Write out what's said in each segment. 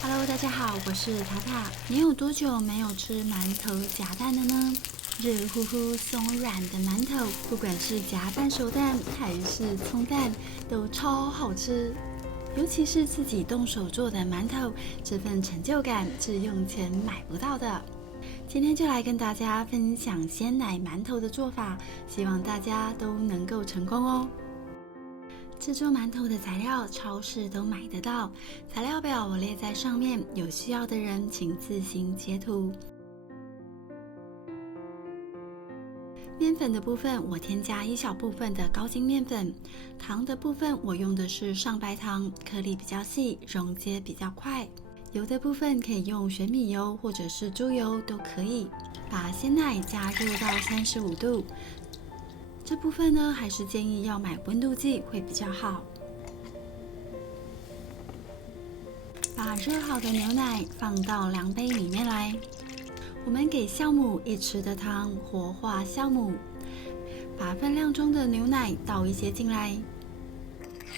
Hello， 大家好，我是塔塔。你有多久没有吃馒头夹蛋了呢？热乎乎、松软的馒头，不管是夹半熟蛋还是葱蛋，都超好吃。尤其是自己动手做的馒头，这份成就感是用钱买不到的。今天就来跟大家分享鲜奶馒头的做法，希望大家都能够成功哦。制作馒头的材料超市都买得到，材料表我列在上面，有需要的人请自行截图。面粉的部分我添加一小部分的高筋面粉，糖的部分我用的是上白糖，颗粒比较细，溶解比较快。油的部分可以用玄米油或者是猪油都可以。把鲜奶加热到35度。这部分呢，还是建议要买温度计会比较好。把热好的牛奶放到量杯里面来。我们给酵母1匙的糖活化酵母，把分量中的牛奶倒一些进来，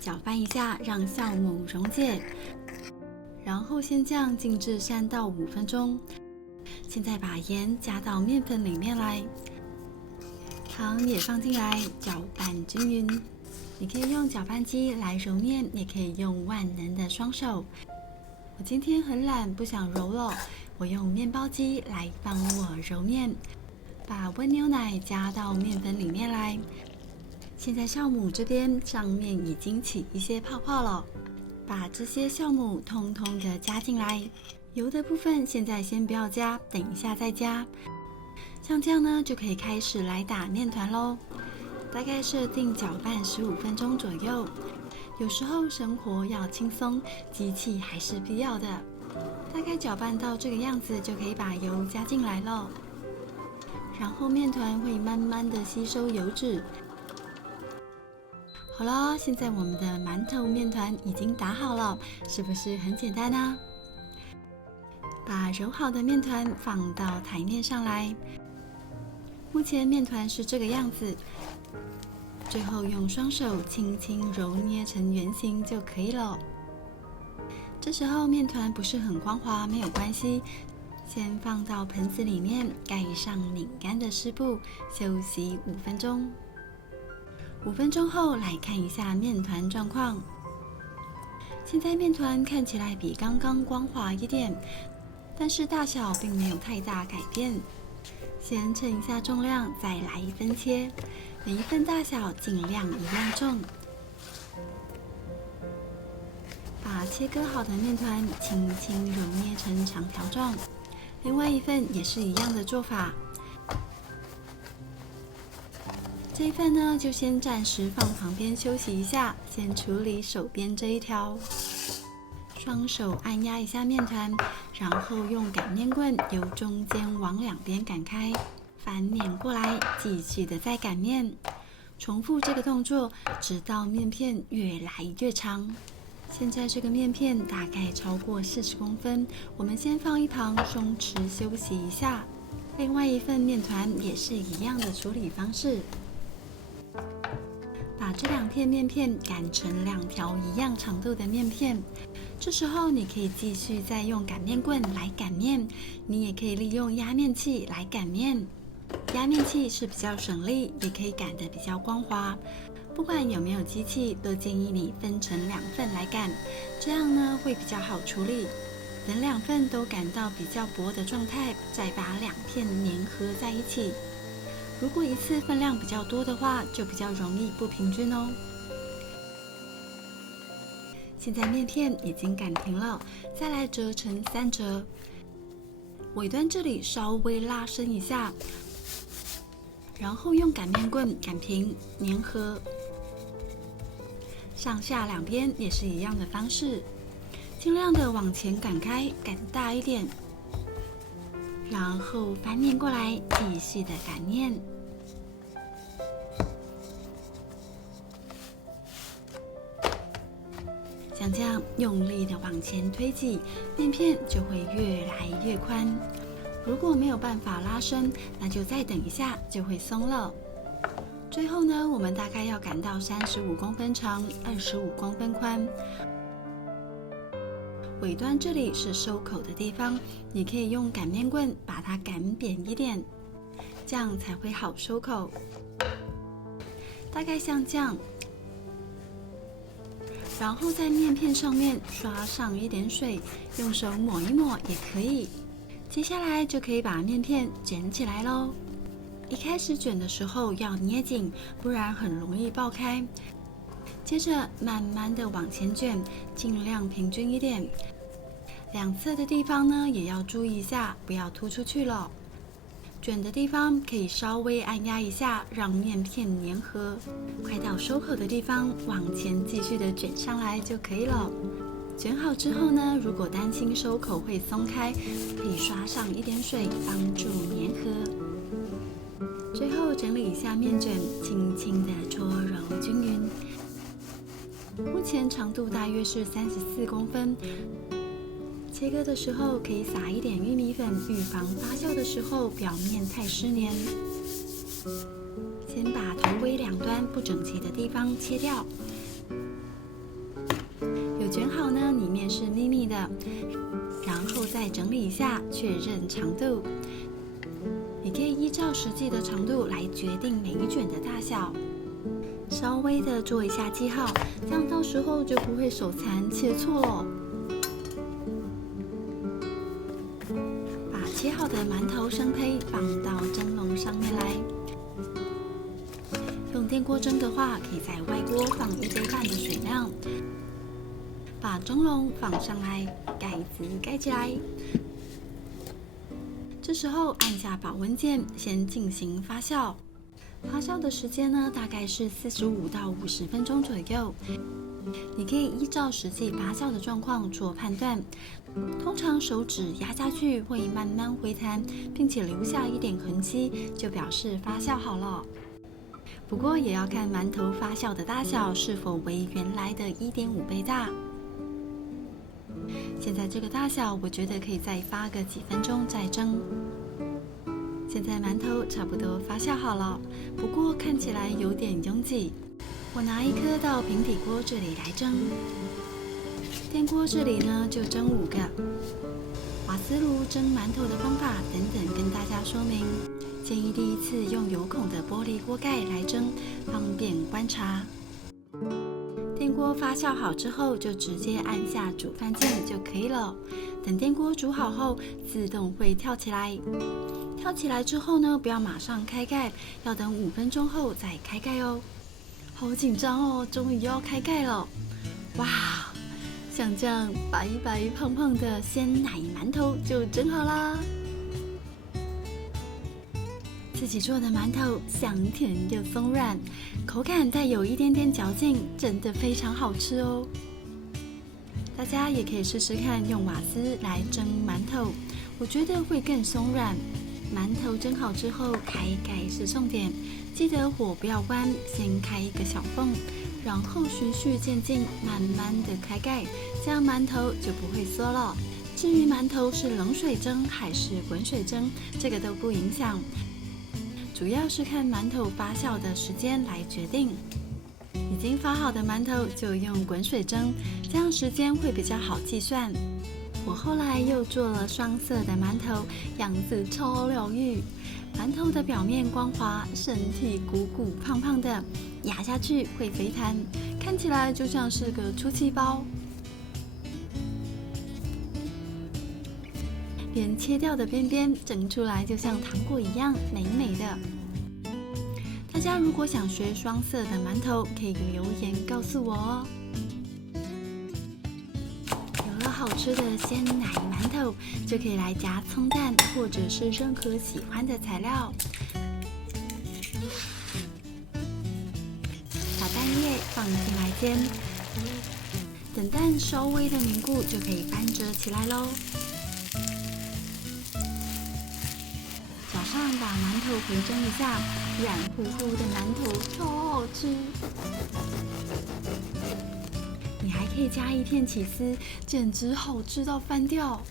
搅拌一下，让酵母溶解。然后先降静置3到5分钟。现在把盐加到面粉里面来。糖也放进来，搅拌均匀。你可以用搅拌机来揉面，也可以用万能的双手。我今天很懒，不想揉了，我用面包机来帮我揉面。把温牛奶加到面粉里面来。现在酵母这边上面已经起一些泡泡了，把这些酵母通通的加进来。油的部分现在先不要加，等一下再加。像这样呢，就可以开始来打面团咯。大概设定搅拌15分钟左右。有时候生活要轻松，机器还是必要的。大概搅拌到这个样子，就可以把油加进来了。然后面团会慢慢的吸收油脂。好了，现在我们的馒头面团已经打好了，是不是很简单呢？把揉好的面团放到台面上来。目前面团是这个样子，最后用双手轻轻揉捏成圆形就可以了。这时候面团不是很光滑，没有关系，先放到盆子里面，盖上拧干的湿布，休息5分钟。5分钟后来看一下面团状况。现在面团看起来比刚刚光滑一点，但是大小并没有太大改变。先称一下重量，再来分切，每一份大小尽量一样重。把切割好的面团轻轻揉捏成长条状。另外一份也是一样的做法。这一份呢，就先暂时放旁边休息一下，先处理手边这一条。双手按压一下面团，然后用擀面棍由中间往两边擀开，翻面过来，继续的再擀面，重复这个动作，直到面片越来越长。现在这个面片大概超过40公分，我们先放一旁松弛休息一下。另外一份面团也是一样的处理方式。把这2片面片擀成2条一样长度的面片。这时候你可以继续再用擀面棍来擀面，你也可以利用压面器来擀面。压面器是比较省力，也可以擀得比较光滑。不管有没有机器，都建议你分成2份来擀，这样呢会比较好处理。等2份都擀到比较薄的状态，再把2片粘合在一起。如果一次分量比较多的话，就比较容易不平均哦。现在面片已经擀平了，再来折成3折。尾端这里稍微拉伸一下，然后用擀面棍擀平粘合。上下2边也是一样的方式，尽量的往前擀开，擀大一点，然后翻面过来，继续的擀面。像这样用力的往前推挤，面片就会越来越宽。如果没有办法拉伸，那就再等一下，就会松了。最后呢，我们大概要擀到35公分长，25公分宽。尾端这里是收口的地方，你可以用擀面棍把它擀扁一点，这样才会好收口。大概像这样，然后在面片上面刷上一点水，用手抹一抹也可以。接下来就可以把面片卷起来咯。一开始卷的时候要捏紧，不然很容易爆开。接着慢慢的往前卷，尽量平均一点。两侧的地方呢也要注意一下，不要凸出去了。卷的地方可以稍微按压一下，让面片粘合。快到收口的地方，往前继续的卷上来就可以了。卷好之后呢，如果担心收口会松开，可以刷上一点水，帮助粘合。最后整理一下面卷，轻轻的搓揉均匀。目前长度大约是34公分。切割的时候可以撒一点玉米粉，预防发酵的时候表面太湿黏。先把头尾两端不整齐的地方切掉。有卷好呢，里面是密密的，然后再整理一下，确认长度。你可以依照实际的长度来决定每一卷的大小。稍微的做一下记号，这样到时候就不会手残切错了。切好的馒头生胚放到蒸笼上面来。用电锅蒸的话，可以在外锅放1杯半的水量，把蒸笼放上来，盖子盖起来。这时候按下保温键，先进行发酵。发酵的时间呢，大概是45到50分钟左右。你可以依照实际发酵的状况做判断。通常手指压下去会慢慢回弹，并且留下一点痕迹，就表示发酵好了。不过也要看馒头发酵的大小是否为原来的1.5倍大。现在这个大小，我觉得可以再发个几分钟再蒸。现在馒头差不多发酵好了，不过看起来有点拥挤。我拿一颗到平底锅这里来蒸。电锅这里呢就蒸5个。瓦斯炉蒸馒头的方法等等跟大家说明。建议第一次用有孔的玻璃锅盖来蒸，方便观察。电锅发酵好之后，就直接按下煮饭键就可以了。等电锅煮好后，自动会跳起来。跳起来之后呢，不要马上开盖，要等5分钟后再开盖哦。好紧张哦，终于要开盖了！哇，像这样白白胖胖的鲜奶馒头就蒸好啦。自己做的馒头香甜又松软，口感带有一点点嚼劲，真的非常好吃哦。大家也可以试试看用瓦斯来蒸馒头，我觉得会更松软。馒头蒸好之后，开盖是重点，记得火不要关，先开一个小缝，然后循序渐进，慢慢的开盖，这样馒头就不会缩了。至于馒头是冷水蒸还是滚水蒸，这个都不影响，主要是看馒头发酵的时间来决定。已经发好的馒头就用滚水蒸，这样时间会比较好计算。我后来又做了双色的馒头，样子超疗愈。馒头的表面光滑，身体鼓鼓胖胖的，压下去会肥弹，看起来就像是个出气包。连切掉的边边蒸出来就像糖果一样美美的。大家如果想学双色的馒头，可以留言告诉我哦。有了好吃的鲜奶馒头，就可以来夹葱蛋或者是任何喜欢的材料。把蛋液放进来煎，等蛋稍微的凝固，就可以翻折起来咯。马上把馒头回蒸一下，软乎乎的馒头超好吃。你还可以加一片起司，简直好吃到翻掉。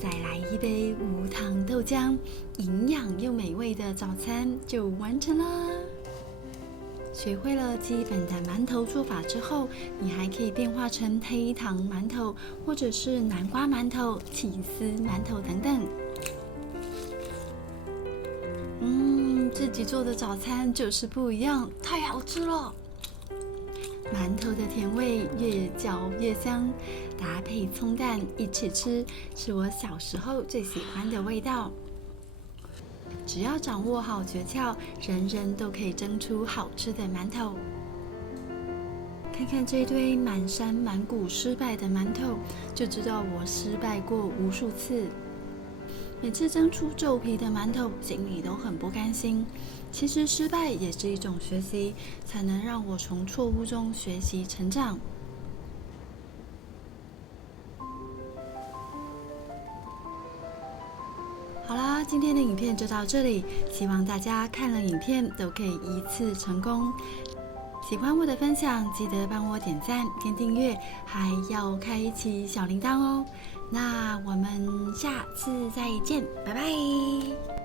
再来一杯无糖豆浆，营养又美味的早餐就完成啦！学会了基本的馒头做法之后，你还可以变化成黑糖馒头，或者是南瓜馒头、起司馒头等等。自己做的早餐就是不一样，太好吃了！馒头的甜味越嚼越香，搭配葱蛋一起吃，是我小时候最喜欢的味道。只要掌握好诀窍，人人都可以蒸出好吃的馒头。看看这堆满山满谷失败的馒头，就知道我失败过无数次。每次蒸出皱皮的馒头，心里都很不甘心。其实失败也是一种学习，才能让我从错误中学习成长。好啦，今天的影片就到这里，希望大家看了影片都可以一次成功。喜欢我的分享，记得帮我点赞、点订阅，还要开启小铃铛哦。那我们下次再见，拜拜。